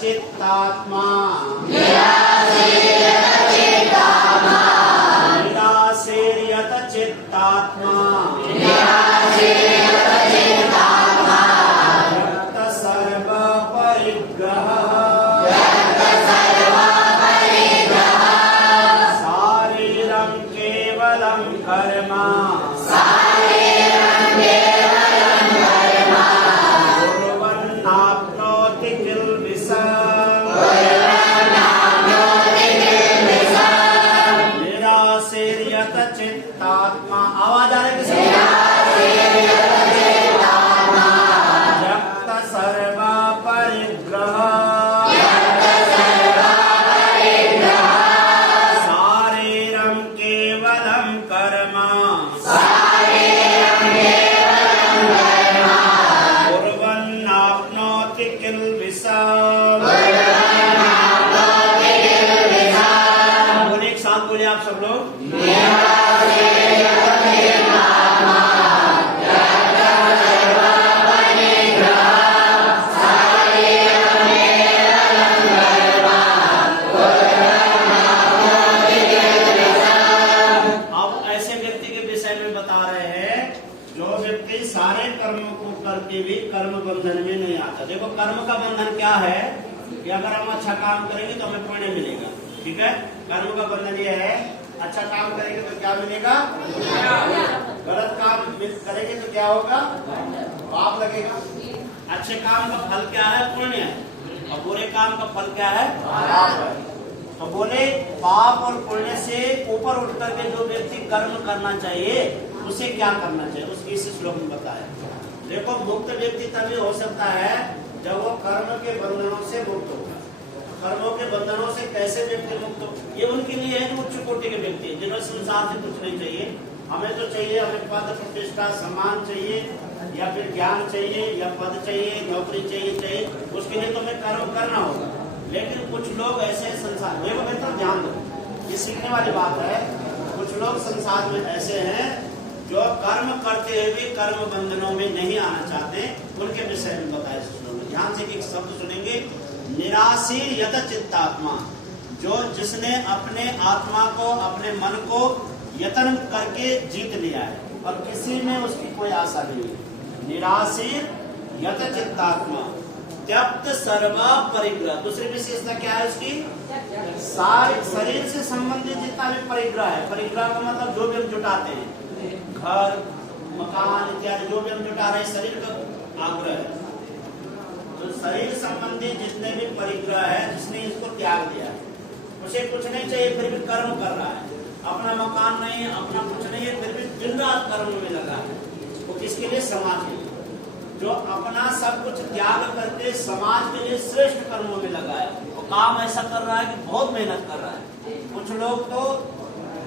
चित्तात्मा निराशीर्यत चित्तात्मा यक्त सर्व परिग्रह शारीरं केवलं कर्म कुर्वन्नाप्नोति किल्बिषम् निराशीर्यत चित्तात्मा। आवाज आ रही है किसी यक्त सर्व परिग्रह शारीरं केवलं कर्म कुर्वन्नाप्नोति किल्बिषम्। बोलिए एक साथ बोलिए आप सब लोग। अब ऐसे व्यक्ति के विषय में बता रहे हैं जो व्यक्ति सारे कर्मों को करके भी कर्म बंधन में नहीं आता। देखो कर्म का बंधन क्या है कि अगर हम अच्छा काम करेंगे तो हमें पुण्य मिलेगा, ठीक है। कर्म का बंधन ये है अच्छा काम करेंगे तो क्या मिलेगा, गलत काम करेंगे तो क्या होगा, पाप लगेगा। अच्छे काम का फल क्या है, पुण्य है, और बुरे काम का फल क्या है, पाप है। तो बोले पाप और पुण्य से ऊपर उठ करके जो व्यक्ति कर्म करना चाहिए उसे क्या करना चाहिए, उसकी इस श्लोक में बताया। देखो मुक्त व्यक्ति तभी हो सकता है जब वो कर्म के बंधनों से मुक्त होगा। कर्मों के बंधनों से कैसे व्यक्ति मुक्त हो, ये उनके लिए है उच्च कोटि के व्यक्ति जिन्हें संसार से कुछ नहीं चाहिए। हमें तो चाहिए, हमें पद प्रतिष्ठा सम्मान चाहिए, या फिर ज्ञान चाहिए, या पद चाहिए, नौकरी चाहिए, उसके लिए तो हमें कर्म करना होगा। लेकिन कुछ लोग ऐसे संसार, देखो बेहतर ध्यान दो, ये सीखने वाली बात है। कुछ लोग संसार में ऐसे हैं जो कर्म करते हुए भी कर्म बंधनों में नहीं आना चाहते, उनके विषय में बताया। ध्यान से एक शब्द सुनेंगे, निराशीर्यत चित्तात्मा, जो जिसने अपने आत्मा को, अपने मन को यत्न करके जीत लिया है और किसी में उसकी कोई आशा नहीं है। निराशीर्यत चित्तात्मा त्यक्त सर्वा परिग्रह। दूसरी विशेषता क्या है उसकी, सारे शरीर से संबंधित जितना भी परिग्रह है, परिग्रह का मतलब जो भी हम जुटाते हैं, घर मकान इत्यादि जो भी हम जुटा रहे हैं, शरीर का आग्रह है। तो शरीर संबंधी जितने भी परिग्रह है, जिसने इसको त्याग दिया है, उसे कुछ नहीं चाहिए फिर भी कर्म कर रहा है। अपना मकान नहीं है, अपना कुछ नहीं है, फिर भी दिन रात कर्म में लगा है। वो किसके लिए, समाज के लिए। जो अपना सब कुछ त्याग करके समाज के लिए श्रेष्ठ कर्मों में लगा है, वो काम ऐसा कर रहा है कि बहुत मेहनत कर रहा है। कुछ लोग तो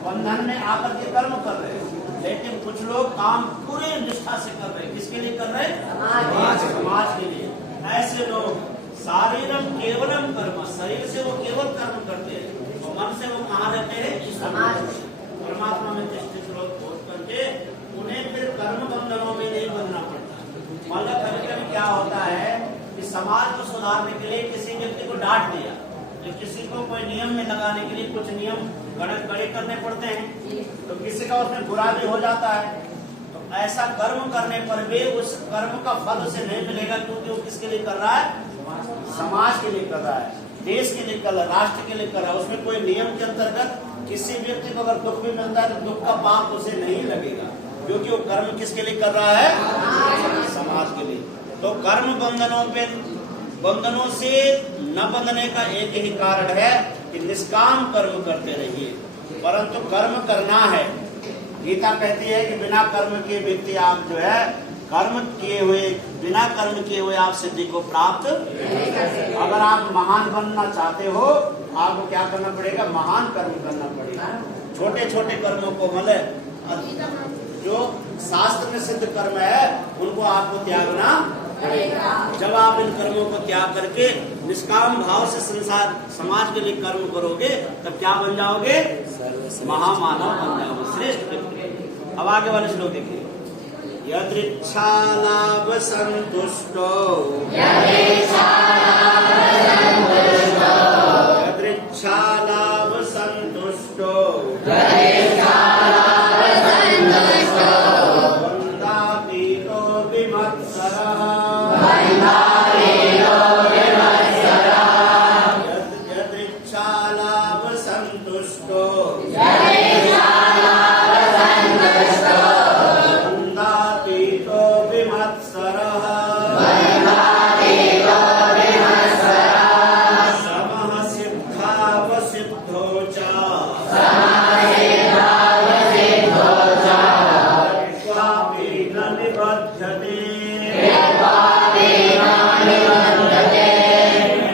बंधन में आकर के कर्म कर रहे हैं, लेकिन कुछ लोग काम पूरे निष्ठा से कर रहे हैं। किसके लिए कर रहे हैं, समाज के लिए। ऐसे लोग शारीरम केवलम कर्म, शरीर से वो केवल कर्म करते हैं, और मन से वो कहाँ रहते हैं, समाज परमात्मा में दृष्टि लोग पहुंच करके उन्हें फिर कर्म बंधनों में नहीं बनना पड़ता। मतलब कभी कभी क्या होता है कि समाज को सुधारने के लिए किसी व्यक्ति को डांट दिया, तो किसी को कोई नियम में लगाने के लिए कुछ नियम कड़े करने पड़ते हैं, तो किसी का उसमें बुरा भी हो जाता है। तो ऐसा कर्म करने पर भी उस कर्म का फल उसे नहीं मिलेगा, क्योंकि वो किसके लिए कर रहा है, समाज के लिए कर रहा है, देश के लिए कर रहा है, राष्ट्र के लिए कर रहा है। उसमें कोई नियम के अंतर्गत किसी व्यक्ति को अगर दुख भी मिलता है तो दुख का पाप उसे नहीं लगेगा, क्योंकि वो कर्म किसके लिए कर रहा है, समाज के लिए। तो कर्म बंधनों से न बंधने का एक ही कारण है कि निष्काम कर्म करते रहिए, परंतु कर्म करना है। गीता कहती है कि बिना कर्म के व्यक्ति आप जो है कर्म किए हुए, बिना कर्म किए हुए आप सिद्धि को प्राप्त। अगर आप महान बनना चाहते हो, आपको क्या करना पड़ेगा, महान कर्म करना पड़ेगा। छोटे छोटे कर्मों को, मतलब जो शास्त्र में सिद्ध कर्म है, उनको आपको त्यागना पड़ेगा। जब आप इन कर्मों को त्याग करके निष्काम भाव से संसार समाज के लिए कर्म करोगे, तब क्या बन जाओगे, महामानव बन जाओगे, श्रेष्ठ व्यक्ति। अब आगे वाले श्लोक देखिए, यदृच्छा लाभ संतुष्टो अक्षरः